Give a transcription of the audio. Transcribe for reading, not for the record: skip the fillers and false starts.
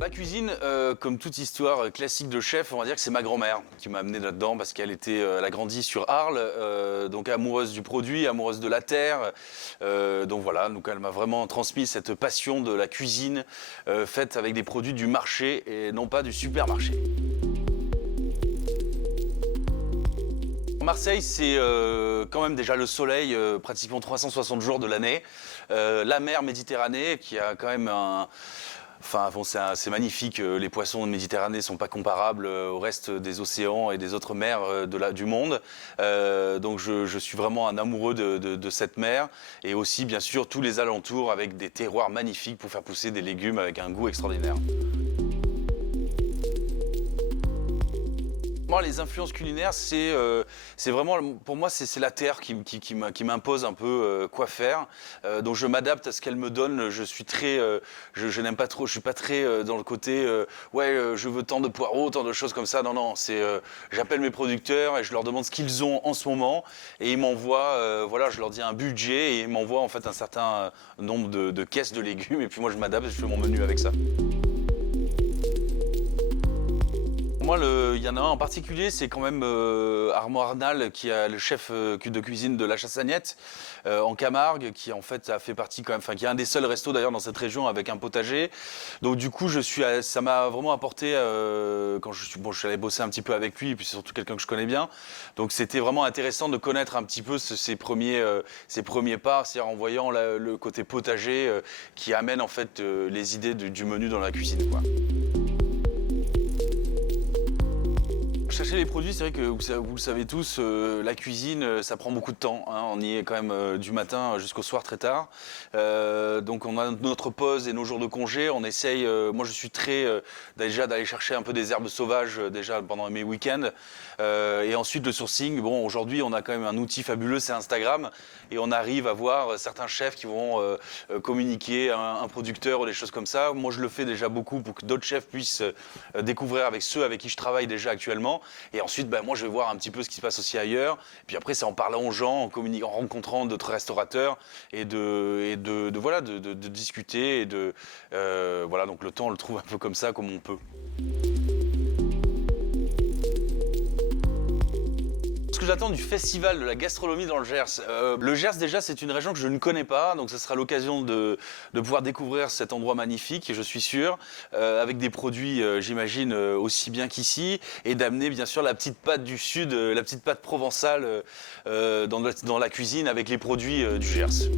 La cuisine, comme toute histoire classique de chef, on va dire que c'est ma grand-mère qui m'a amené là-dedans parce qu'elle elle a grandi sur Arles, donc amoureuse du produit, amoureuse de la terre. Donc voilà, donc elle m'a vraiment transmis cette passion de la cuisine faite avec des produits du marché et non pas du supermarché. Marseille, c'est quand même déjà le soleil pratiquement 360 jours de l'année. La mer Méditerranée qui a quand même un... Enfin, bon, c'est magnifique. Les poissons de Méditerranée ne sont pas comparables au reste des océans et des autres mers du monde. Donc, je suis vraiment un amoureux de cette mer. Et aussi, bien sûr, tous les alentours avec des terroirs magnifiques pour faire pousser des légumes avec un goût extraordinaire. Moi, les influences culinaires, c'est vraiment, pour moi, c'est la terre qui m'impose un peu quoi faire. Donc, je m'adapte à ce qu'elle me donne. Je suis très, je n'aime pas trop, je suis pas très dans le côté, je veux tant de poireaux, tant de choses comme ça. Non, non, j'appelle mes producteurs et je leur demande ce qu'ils ont en ce moment et ils m'envoient, voilà, je leur dis un budget et ils m'envoient en fait un certain nombre de caisses de légumes et puis moi, je m'adapte et je fais mon menu avec ça. Moi, il y en a un en particulier, c'est quand même Armand Arnal, qui est le chef de cuisine de La Chassagnette en Camargue, qui en fait a fait partie quand même, enfin qui est un des seuls restos d'ailleurs dans cette région avec un potager. Donc du coup, ça m'a vraiment apporté quand je suis allé bosser un petit peu avec lui, et puis c'est surtout quelqu'un que je connais bien. Donc c'était vraiment intéressant de connaître un petit peu ses premiers pas, c'est-à-dire en voyant le côté potager qui amène en fait les idées du menu dans la cuisine, quoi. Chercher les produits, c'est vrai que vous le savez tous, la cuisine, ça prend beaucoup de temps, hein. On y est quand même du matin jusqu'au soir très tard. Donc on a notre pause et nos jours de congé. On essaye, moi je suis très déjà d'aller chercher un peu des herbes sauvages déjà pendant mes week-ends. Et ensuite le sourcing, bon aujourd'hui on a quand même un outil fabuleux, c'est Instagram. Et on arrive à voir certains chefs qui vont communiquer un producteur ou des choses comme ça. Moi je le fais déjà beaucoup pour que d'autres chefs puissent découvrir avec ceux avec qui je travaille déjà actuellement. Et ensuite, moi, je vais voir un petit peu ce qui se passe aussi ailleurs. Et puis après, c'est en parlant aux gens, en rencontrant d'autres restaurateurs et voilà, de discuter. Voilà, donc le temps, on le trouve un peu comme ça, comme on peut. Ce que j'attends du festival de la gastronomie dans le Gers. Le Gers, déjà, c'est une région que je ne connais pas, donc ça sera l'occasion de pouvoir découvrir cet endroit magnifique, je suis sûr, avec des produits, j'imagine, aussi bien qu'ici, et d'amener, bien sûr, la petite patte du Sud, la petite patte provençale dans la cuisine avec les produits du Gers.